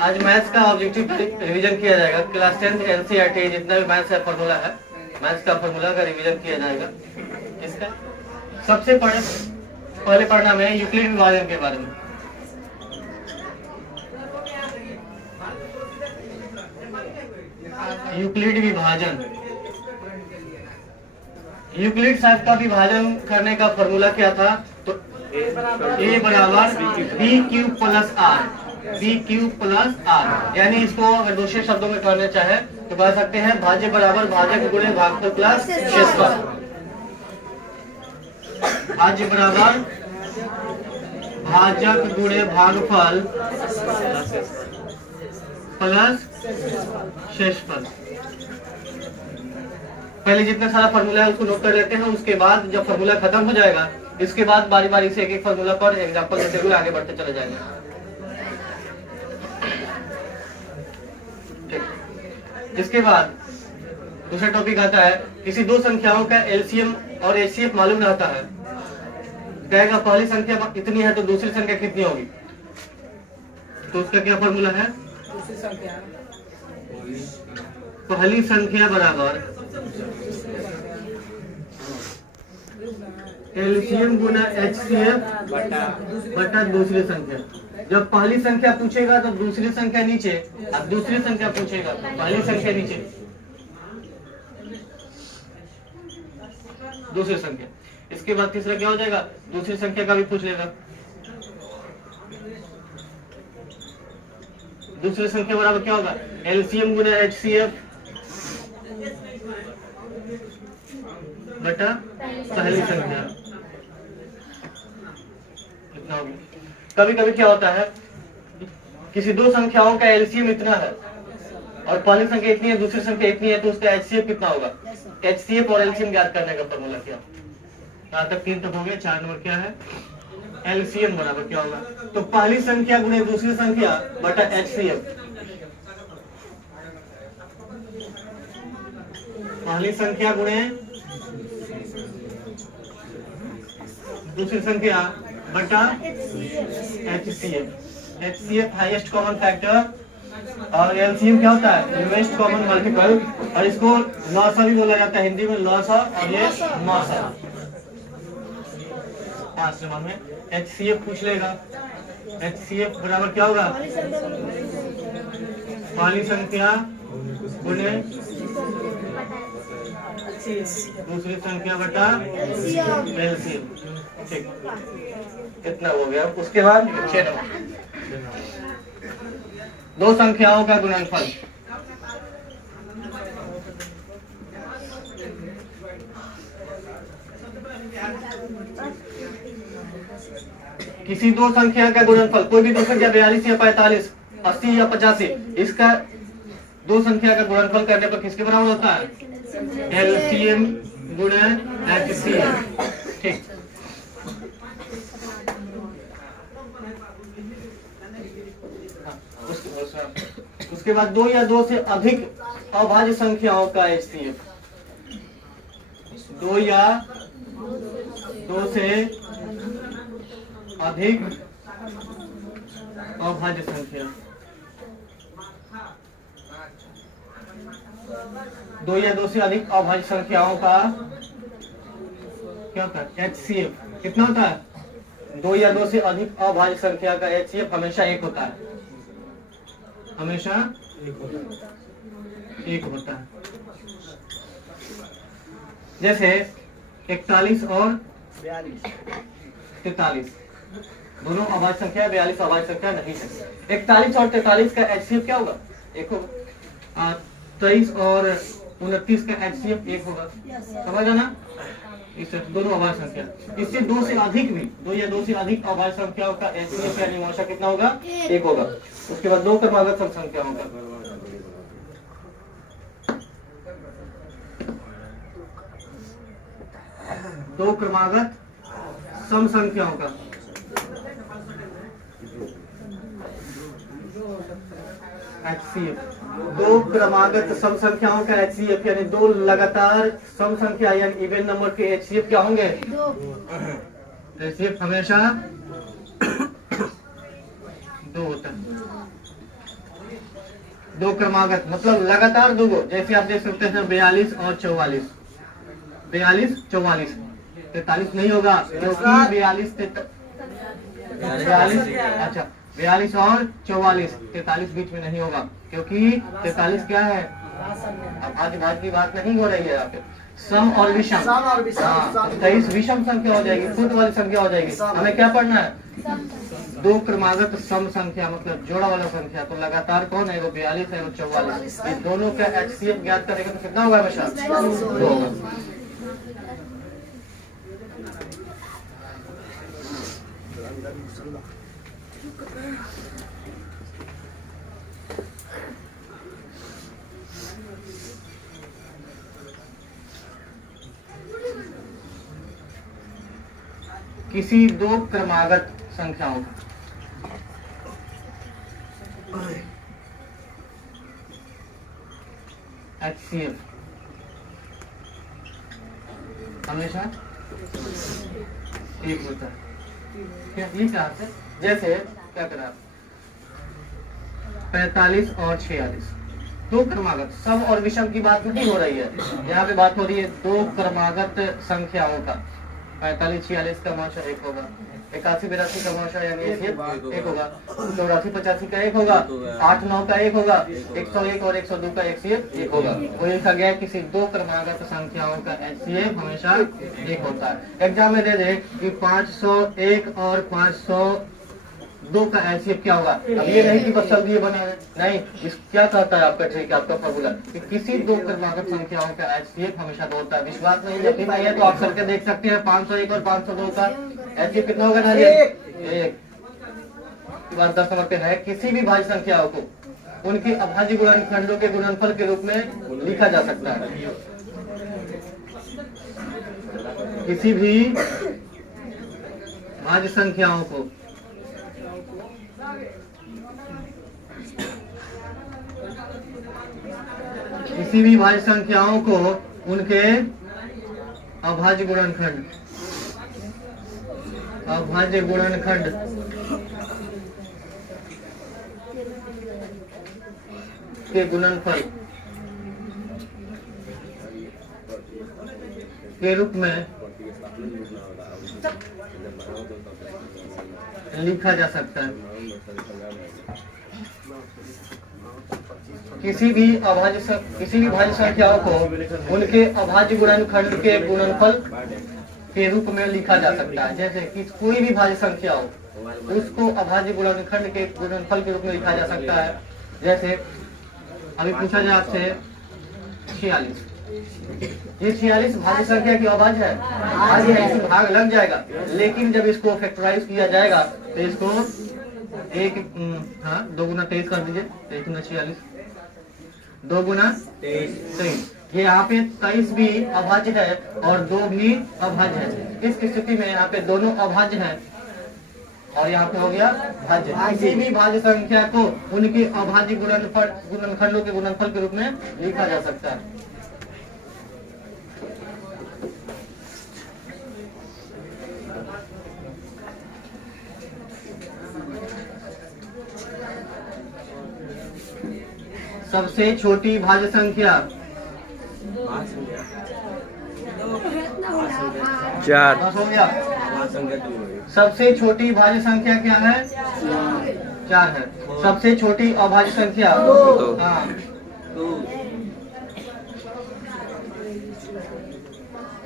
आज मैथ्स का objective revision किया जाएगा। क्लास 10 एनसीईआरटी जितना भी मैथ्स का फॉर्मूला है, मैथ्स का फॉर्मूला का रिवीजन किया जाएगा। इसका सबसे पहले पढ़ना है यूक्लिड विभाजन के बारे में। यूक्लिड विभाजन, यूक्लिड साहब का विभाजन करने का फॉर्मूला क्या था? तो a बराबर B cube plus R, B cube plus R. यानी इसको अगर दूसरे शब्दों में करना चाहे तो कह सकते हैं भाज्य बराबर भाजक गुणे भागफल प्लस शेषफल। भाज्य बराबर भाजक गुणे भागफल प्लस शेषफल। पहले जितना सारा फॉर्मूला है उसको नोट कर लेते हैं। उसके बाद जब फॉर्मूला खत्म हो जाएगा इसके बाद बारी बारी से एक एक फॉर्मूला पर एग्जांपल देते हुए आगे बढ़ते चले जाएंगे। इसके बाद दूसरा टॉपिक आता है, किसी दो संख्याओं का एलसीएम और एचसीएफ मालूम रहता है। कहेगा पहली संख्या इतनी है तो दूसरी संख्या कितनी होगी? तो उसका क्या फॉर्मूला है? पहली संख्या बराबर एलसीएम गुना एचसीएफ बटा दूसरी संख्या। जब पहली संख्या पूछेगा तो दूसरी संख्या नीचे, अब दूसरी संख्या पूछेगा तो पहली संख्या नीचे, दूसरी संख्या। इसके बाद तीसरा क्या हो जाएगा? दूसरी संख्या का भी पूछ लेगा। दूसरी संख्या बराबर क्या होगा? एलसीएम गुना एचसीएफ बटा पहली संख्या। इतना होगा। कभी कभी क्या होता है, किसी दो संख्याओं का एलसीएम इतना है और पहली संख्या इतनी है, दूसरी संख्या इतनी है, तो उसका एचसीएफ कितना होगा? एचसीएफ और एलसीएम ज्ञात करने का फॉर्मूला क्या? यहाँ तक 3 तक हो गया। 4 नंबर क्या है? एलसीएम बराबर क्या होगा? तो पहली संख्या गुणे दूसरी संख्या बटा एचसीएफ। पहली संख्या गुणे दूसरी संख्या बटा HCF. HCF highest common factor और एलसीएम क्या होता है? Lowest common multiple. और इसको लॉसा भी बोला जाता है हिंदी में, लॉसा और ये मौसा। 5 नंबर में एचसीएफ पूछ लेगा। एचसीएफ बराबर क्या होगा? पहली संख्या गुणे दूसरी संख्या बटा एलसीएम। ठीक, कितना हो गया? उसके बाद 6 नंबर, दो संख्याओं का गुणनफल। किसी दो संख्या का गुणनफल, कोई भी दो संख्या 42 या 45, 80 या 85, इसका दो संख्या का गुणनफल करने पर किसके बराबर होता है? एलसीएम गुणा एचसीएम। ठीक, उसके बाद दो या दो से अधिक अभाज्य संख्याओं का एचसीएफ। दो या दो से अधिक अभाज्य संख्या, दो या दो से अधिक अभाज्य संख्याओं का क्या होता है? एचसीएफ। कितना होता है? दो या दो से अधिक अभाज्य संख्या का एचसीएफ हमेशा 1 होता है। हमेशा एक होता है। जैसे 41 और 43 दोनों अभाज्य संख्या, 42 अभाज्य संख्या नहीं है। 41 और 43 का एचसीएफ क्या होगा? 1 होगा। 23 और 29 का एचसीएफ 1 होगा। समझ ना? इससे दोनों अभाज्य संख्या। इससे दो से अधिक भी, दो या दो से अधिक अभाज्य संख्याओं का एचसीएफ यानी मौसा कितना होगा? 1 होगा। उसके बाद दो क्रमागत सम संख्याओं का, दो क्रमागत सम संख्याओं का एचसीएफ। दो क्रमागत सम संख्याओं का एचसीएफ यानी दो लगातार सम संख्या यानी इवन नंबर के एचसीएफ क्या होंगे? एचसीएफ हमेशा होता है। दो क्रमागत मतलब लगातार दो गो, जैसे आप देख सकते हैं 42 और 44, 42 44, 43 नहीं होगा क्योंकि 42 अच्छा 42 और 44, 43 बीच में नहीं होगा क्योंकि 43 क्या है, अभाज्य भाज्य की बात नहीं हो रही है यहाँ पे, सम और विषम। 23 विषम संख्या हो जाएगी, खुद वाली संख्या हो जाएगी। हमें क्या पढ़ना है, दो क्रमागत सम संख्या मतलब जोड़ा वाला संख्या। तो लगातार कौन है, वो 42 है, वो 44। ये दोनों का एचसीएफ ज्ञात करेगा तो कितना होगा हमेशा, 2 होगा। किसी दो क्रमागत संख्याओं HCF हमेशा एक होता है। क्या ये क्या है, जैसे क्या करा 45 और 46, दो क्रमागत, सम और विषम की बात नहीं हो रही है, यहाँ पे बात हो रही है दो क्रमागत संख्याओं का। 45 46 का माशा 1 होगा, 81 82 का माशा यानी 1 होगा, 84 85 का 1 होगा, 8 9 का 1 होगा, 101 और 102 का HCF 1 होगा। वो लिखा गया किसी दो क्रमागत संख्याओं का HCF हमेशा 1 होता है। एग्जाम में दे दे कि 501 और 502 का HCF क्या होगा। अब ये नहीं कि बस सब ये बना है, नहीं, इस क्या कहता है आपका ट्रिक, आपका फॉर्मूला कि किसी दो क्रमागत संख्याओं का HCF हमेशा 2 होता है। विश्वास नहीं यकीन नहीं है तो आप करके देख सकते हैं। 501 और 502 का HCF कितना होगा ना, 1। बात 10 नंबर पे है, किसी भी भाज्य संख्याओं को उनके अभाज्य गुणनखंडों के गुणनफल के रूप में लिखा जा सकता है। किसी भी भाज्य संख्याओं को उनके अभाज्य गुणनखंड के गुणनफल के रूप में लिखा जा सकता है। किसी भी भाज्य संख्याओं को उनके अभाज्य गुणनखंड के गुणनफल के रूप में लिखा जा सकता है। जैसे कि कोई भी भाज्य संख्या हो उसको अभाज्य गुणनखंड के गुणनफल के रूप में लिखा जा सकता है। जैसे अभी पूछा जाए आपसे 46, ये 46 भाज्य संख्या की अभाज्य है, भाज्य है, इसमें भाग लग जाएगा। लेकिन जब इसको फैक्टराइज किया जाएगा तो इसको 2 गुना 23 कर दीजिए, 1 गुना 46, 2 गुना 23। ये यहाँ पे 23 भी अभाज्य है और 2 भी अभाज्य है। इस स्थिति में यहाँ पे दोनों अभाज्य है और यहाँ पे हो गया भाज्य। किसी भी भाज्य संख्या को उनके अभाज्य गुणनखंडों के गुणनफल के रूप में लिखा जा सकता है। सबसे छोटी भाज्य संख्या 4 हो गया। सबसे छोटी भाज्य संख्या क्या है, 4 है। सबसे छोटी अभाज्य संख्या 2। हाँ,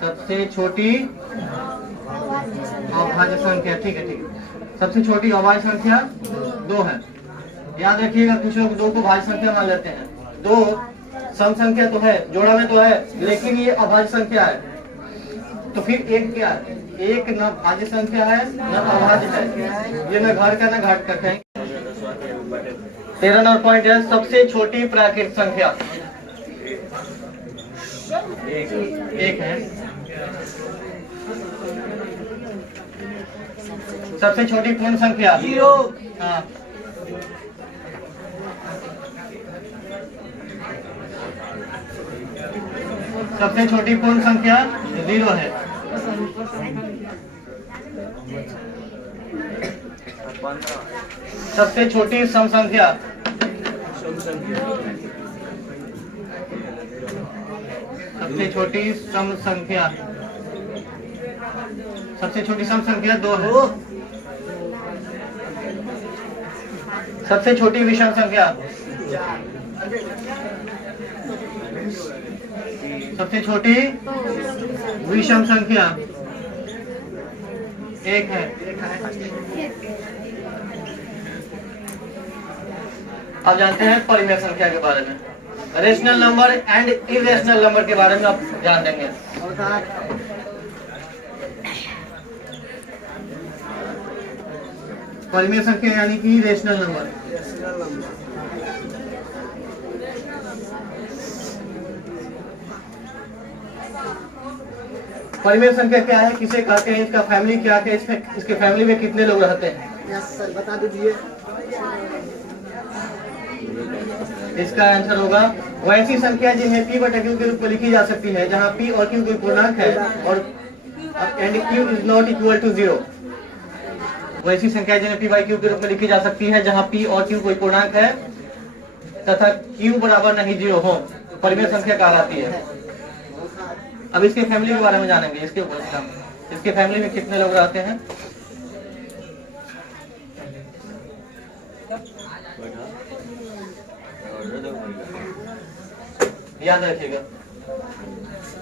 सबसे छोटी अभाज्य संख्या, ठीक है। सबसे छोटी अभाज्य संख्या 2 है। याद रखिएगा, कुछ लोग 2 को भाज्य संख्या मान लेते हैं। 2 सम संख्या तो है, जोड़ा में तो है, लेकिन ये अभाज्य संख्या है। तो फिर 1 क्या है, 1 न भाज्य संख्या है न अभाज्य है, ये न घर का न घाट का है। 13 नंबर पॉइंट है, सबसे छोटी प्राकृत संख्या 1 है। सबसे छोटी पूर्ण संख्या 0। हाँ, सबसे छोटी पूर्ण संख्या 0 है। सबसे छोटी सम संख्या, सबसे छोटी सम संख्या, सबसे छोटी सम संख्या 2 है। सबसे छोटी विषम संख्या, सबसे छोटी विषम संख्या 1 है। अब जानते हैं परिमेय संख्या के बारे में। Rational number and irrational number के बारे में आप जान लेंगे। परिमेय संख्या यानी कि रेशनल नंबर। परिमेय संख्या क्या है, किसे कहते हैं, इसका फैमिली क्या है, इसके फैमिली में कितने लोग रहते हैं? यस सर, बता दीजिए। इसका आंसर होगा वैसी संख्या जिन्हें p बटा q के रूप में लिखी जा सकती है जहां p और q कोई पूर्णांक है और and q is not equal to 0। वैसी संख्या जिन्हें p बाई q के रूप में लिखी जा सकती है जहां p और q कोई पूर्णांक है तथा q बराबर नहीं 0 हो, परिमेय संख्या कहलाती है। अब इसके फैमिली के बारे में जानेंगे। इसके फैमिली में कितने लोग रहते हैं? याद रखिएगा,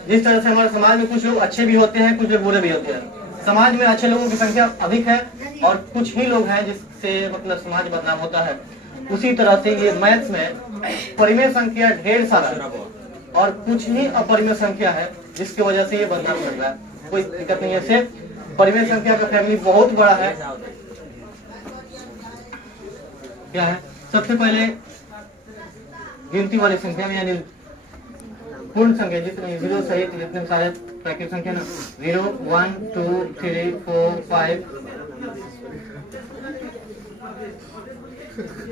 जिस तरह से हमारे समाज में कुछ लोग अच्छे भी होते हैं, कुछ लोग बुरे भी होते हैं। समाज में अच्छे लोगों की संख्या अधिक है और कुछ ही लोग हैं जिससे मतलब समाज बदनाम होता है। उसी तरह से ये मैथ्स में परिमेय संख्या ढेर सारा और कुछ ही अपरिमेय संख्या है जिसकी वजह से ये बदनाम कर रहा है। कोई दिक्कत नहीं है। इससे परिमेय संख्या का फैमिली बहुत बड़ा है। क्या है? सबसे पहले गिनती वाली संख्या में यानी पूर्ण संख्या जितने 0 सहित जितने सारे प्राकृतिक संख्या ना 0, 1, 2, 3, 4, 5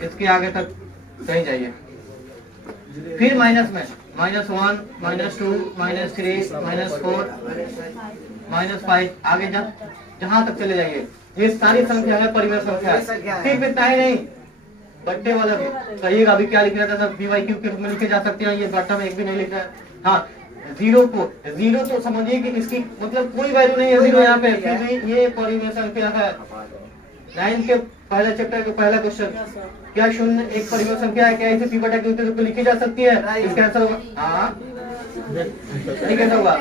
इसके आगे तक कहीं जाइए। फिर माइनस में -1, -2, -3, -4, -5 आगे जहां तक चले जाइए। ये सारी संख्या है परिमेय संख्या। सिर्फ इतना ही नहीं, बट्टे वाला भी कहिएगा। अभी क्या लिख रहा था सर? p बाई q के रूप में लिखे जा सकते हैं। ये बट्टा में एक भी नहीं लिख रहा है। हाँ, 0 तो समझिए कि इसकी मतलब कोई वैल्यू नहीं है 0 यहाँ पे, फिर भी ये परिमेय संख्या है। 9 के पहला चैप्टर का पहला क्वेश्चन, क्या 0 एक परिमेय संख्या है? क्या इसे p बटा q के रूप में लिखी जा सकती है? इसका आंसर होगा हाँ। नहीं कैसा होगा?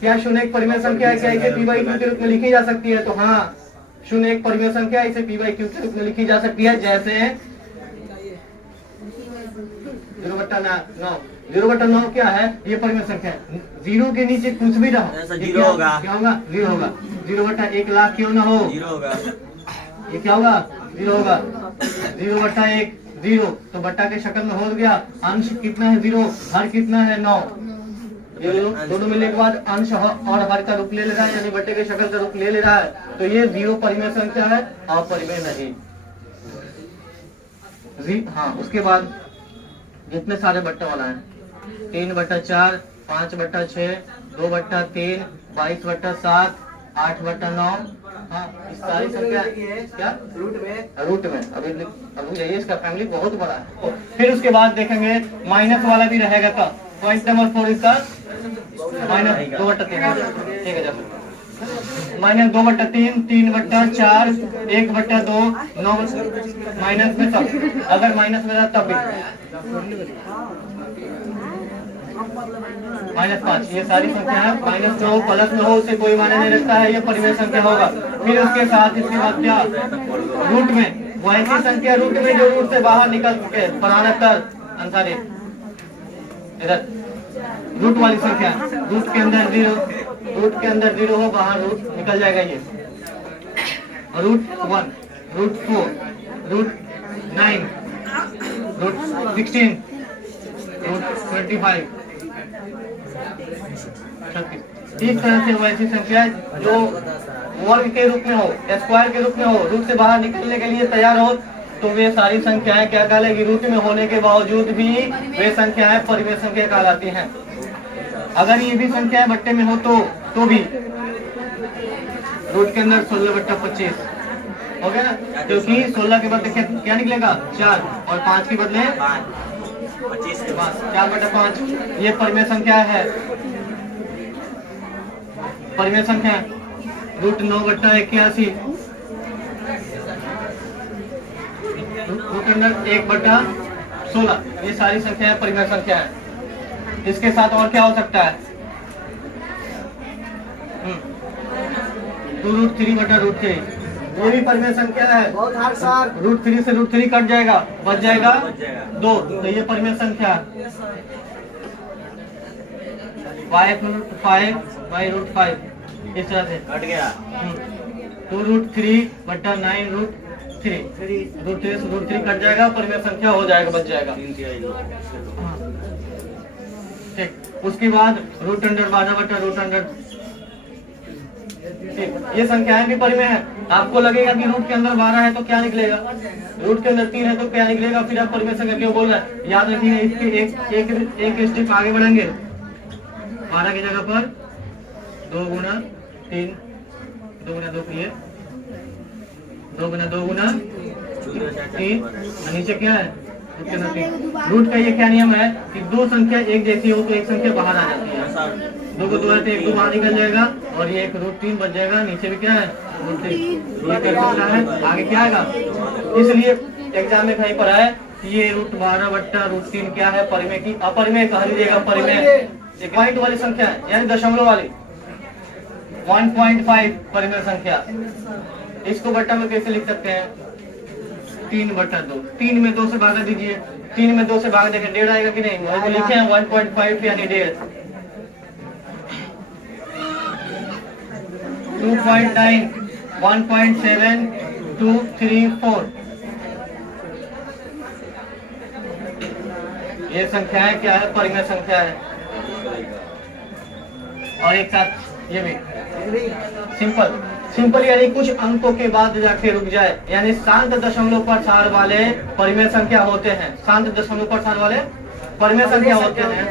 क्या 0 एक परिमेय संख्या है? क्या इसे p बाई q के रूप में लिखी जा सकती है? तो हाँ, 0 एक परिमेय संख्या है, इसे p बाई q के रूप में लिखी जा सकती है। जैसे 0/9। 0/9 क्या है? ये परिमेय संख्या है। 0 के नीचे कुछ भी रहो, जीरो होगा। क्या होगा? 0 होगा। 0/1 लाख क्यों ना हो? 0 होगा। ये क्या होगा? 0 होगा। 0/1 0 तो बट्टा के शक्ल में हो गया। अंश कितना है? 0। हर कितना है? 9। ये दोनों मिलने के बाद अंश और हर का रूप ले रहा है, यानी बट्टे के शक्ल का रूप ले रहा है। तो ये 0 परिमेय संख्या है, अपरिमेय नहीं। हाँ, उसके बाद जितने सारे बट्टे वाला है 3/4, 5/6, 2/3, 22/7, 8/9। हाँ, इस सारी संख्या क्या रूट में अभी जाइए। इसका फैमिली बहुत बड़ा है। फिर उसके बाद देखेंगे माइनस वाला भी रहेगा। का पॉइंट नंबर 4 इसका -2/3। ठीक है, जब -2/3, 3/4, 1/2, 9 माइनस में सब, अगर माइनस में रहा तब भी -5। ये सारी संख्या है। -2 प्लस में हो उसे कोई मायने नहीं रखता है, ये परिमेय संख्या होगा। फिर उसके साथ इसके बाद क्या? रूट में वैसी संख्या रूट में जो रूट से बाहर निकल चुके, प्राणतर अंसारी इधर रूट वाली संख्या, रूट के अंदर 0 हो, बाहर रूट निकल जाएगा। ये √1, √4, √9, √16, √25। इस तरह से वैसी संख्या जो वर्ग के रूप में हो, स्क्वायर के रूप में हो, रूट से बाहर निकलने के लिए तैयार हो, तो वे सारी संख्याएं क्या कहलाएगी? रूट में होने के बावजूद भी वे संख्याएं परिमेय संख्या कहलाती हैं। अगर ये भी संख्याएं बट्टे में हो तो भी रूट के अंदर 16/25, हो गया ना, क्योंकि 16 के बदले क्या निकलेगा 4 और 5 के बदले 5, 4/5। ये परिमेय संख्या है, परिमेय संख्या √9/81 √1/16। ये सारी संख्या है, परिमेय संख्या है। इसके साथ और क्या हो सकता है 2√3/√3, ये भी परिमेय संख्या है। बहुत हार्ड सर। √3 से √3 कट जाएगा, बच जाएगा 2, तो ये परिमेय संख्या y/5 इस तरह से कट गया। 2√3/9√3, √3 से √3 कट जाएगा, परिमेय संख्या हो जाएगा, बच जाएगा। ठीक, उसके बाद √12/√। ये संख्याएं भी परिमेय है। आपको लगेगा कि रूट के अंदर 12 है तो क्या निकलेगा, रूट के अंदर 3 है तो क्या निकलेगा, फिर आप परिमेय संख्या क्यों बोल रहे हैं। याद रखिए, इसके एक स्टेप आगे बढ़ेंगे। 12 की जगह पर 2 गुना 3, 2 गुना 2 किए, 2 गुना 2 गुना 3, नीचे क्या है रूट का ये क्या नियम है कि दो संख्या एक जैसी हो तो एक संख्या बाहर आ जाती है। 2 को 2 है तो 1 2 बाहर निकल जाएगा और ये एक √3 बच जाएगा। नीचे भी क्या है √3, ये कर सकता है। आगे क्या आएगा, इसलिए एग्जाम में कहीं पर है कि ये √12/√3 क्या है, परिमेय की अपरिमेय कह लीजिएगा। परिमेय एक पॉइंट वाली संख्या है, यानी दशमलव वाली 1.5 परिमेय संख्या। इसको बट्टा में कैसे लिख सकते हैं 3/2, 3 में 2 से भागा दीजिए, 3 में 2 से भाग देंगे 1.5 आएगा कि नहीं, वही तो लिखे हैं 1.5 यानी 1.5। 2.9, 1.7, 2, 3, 4 ये संख्याएं क्या है, परिमेय संख्या है। और एक साथ ये भी सिंपल यानी कुछ अंकों के बाद जाके रुक जाए, यानी शांत दशमलव प्रसार वाले परिमेय संख्या होते हैं। शांत दशमलव प्रसार वाले परिमेय संख्या होते हैं।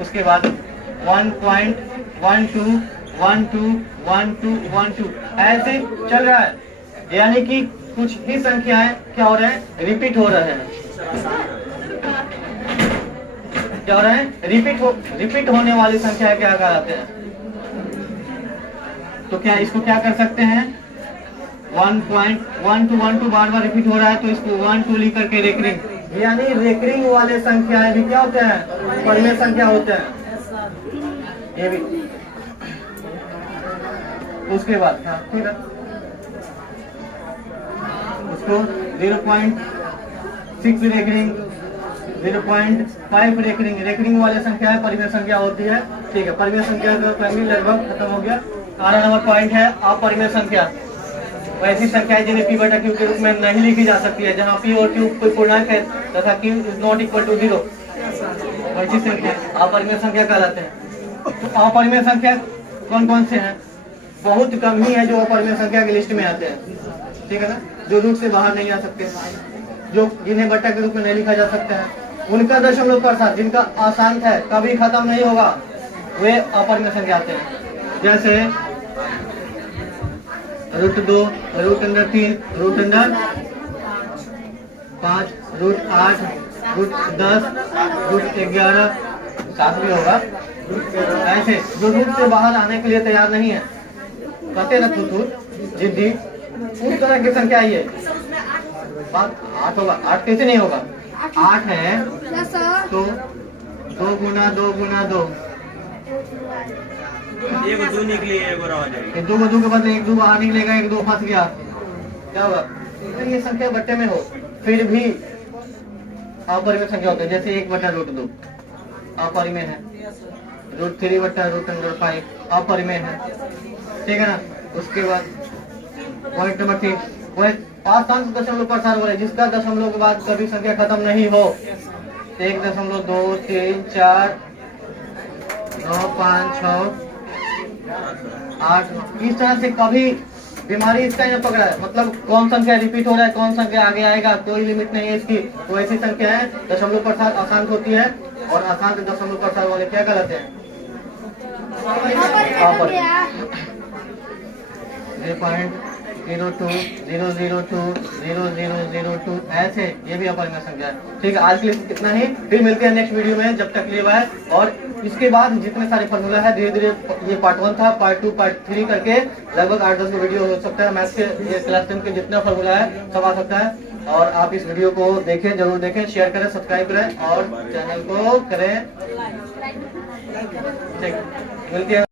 उसके बाद 1.12, 12, 12, 12 ऐसे चल रहा है, यानी कि कुछ ही संख्याएं क्या हो रहे हैं, रिपीट हो रहे हैं। क्या हो रहा है, रिपीट होने वाली संख्या क्या कहलाते हैं। तो क्या इसको क्या कर सकते हैं 1.12 बार बार रिपीट हो रहा है तो इसको 1 2 लिख करके रेकरिंग, यानी रेकरिंग वाले संख्याएं भी क्या होते हैं, परिमेय संख्या होते हैं। ये भी उसके बाद ठीक है, उसको 0.6 रेकरिंग, 0.5 रेकरिंग वाले संख्या है, परिमेय संख्या होती है। ठीक है, परिमेय संख्या का फैमिली लगभग खत्म हो गया। 12 नंबर पॉइंट है अपरिमेय संख्या। ऐसी संख्याएं जिन्हें p/q के रूप में नहीं लिखी जा सकती है, जहां p और q कोई पूर्णांक है तथा q is not equal to 0, वैसी संख्या अपरिमेय संख्या कहलाते हैं। तो अपरिमेय संख्या कौन कौन से हैं, बहुत कम ही है जो अपरिमेय संख्या की लिस्ट में आते हैं। ठीक है ना, जो रूट से बाहर नहीं आ सकते, जो जिन्हें बट्टा के रूप में नहीं लिखा जा सकता है, उनका दशमलव प्रसार जिनका अशांत है, कभी खत्म नहीं होगा, वे अपरिमेय संख्या आते हैं। जैसे √2, √3, √5, √8, √10, √11, 7 भी होगा। ऐसे जो रूट से बाहर आने के लिए तैयार नहीं है, कहते ना थूथू जिद्दी, उस तरह की संख्या ये बात 8 होगा। 8 कैसे नहीं होगा, 8 है तो 2 गुना 2 गुना 2, एक 2 निकली, एक और आ जाएगी। 2 के बदले 1 2 बाहर निकलेगा, 1 2 फंस गया, क्या होगा। तो ये संख्या बट्टे में हो फिर भी अपरिमेय संख्या होता है। जैसे 1/√2 अपरिमेय है, √3/√5 अपरिमेय है। ठीक है ना। उसके बाद पॉइंट नंबर 3, वह अशांत दशमलव प्रसार वाले जिसका दशमलव के बाद कभी संख्या खत्म नहीं हो। 1.2 3 4 9 5 6 8 इस तरह से कभी बीमारी इसका ही पकड़ा है, मतलब कौन संख्या रिपीट हो रहा है, कौन संख्या आगे आएगा, कोई लिमिट नहीं है इसकी। तो ऐसी संख्या है दशमलव प्रसार अशांत होती है, और अशांत दशमलव प्रसार वाले क्या कहलाते हैं, 002 ऐसे ये भी अपरिमेय संख्या है। ठीक है, आज के लिए इतना ही, फिर मिलते हैं नेक्स्ट वीडियो में। जब तक के लिए बाय। और इसके बाद जितने सारे फॉर्मूला है धीरे धीरे, ये पार्ट 1 था, पार्ट 2 पार्ट 3 करके लगभग 8-10 वीडियो हो सकता है। मैथ्स के ये क्लास 10 के जितना फॉर्मूला है सब आ सकता है। और आप इस वीडियो को देखें, जरूर देखें, शेयर करें, सब्सक्राइब करें और चैनल को करें। ठीक, मिलते हैं।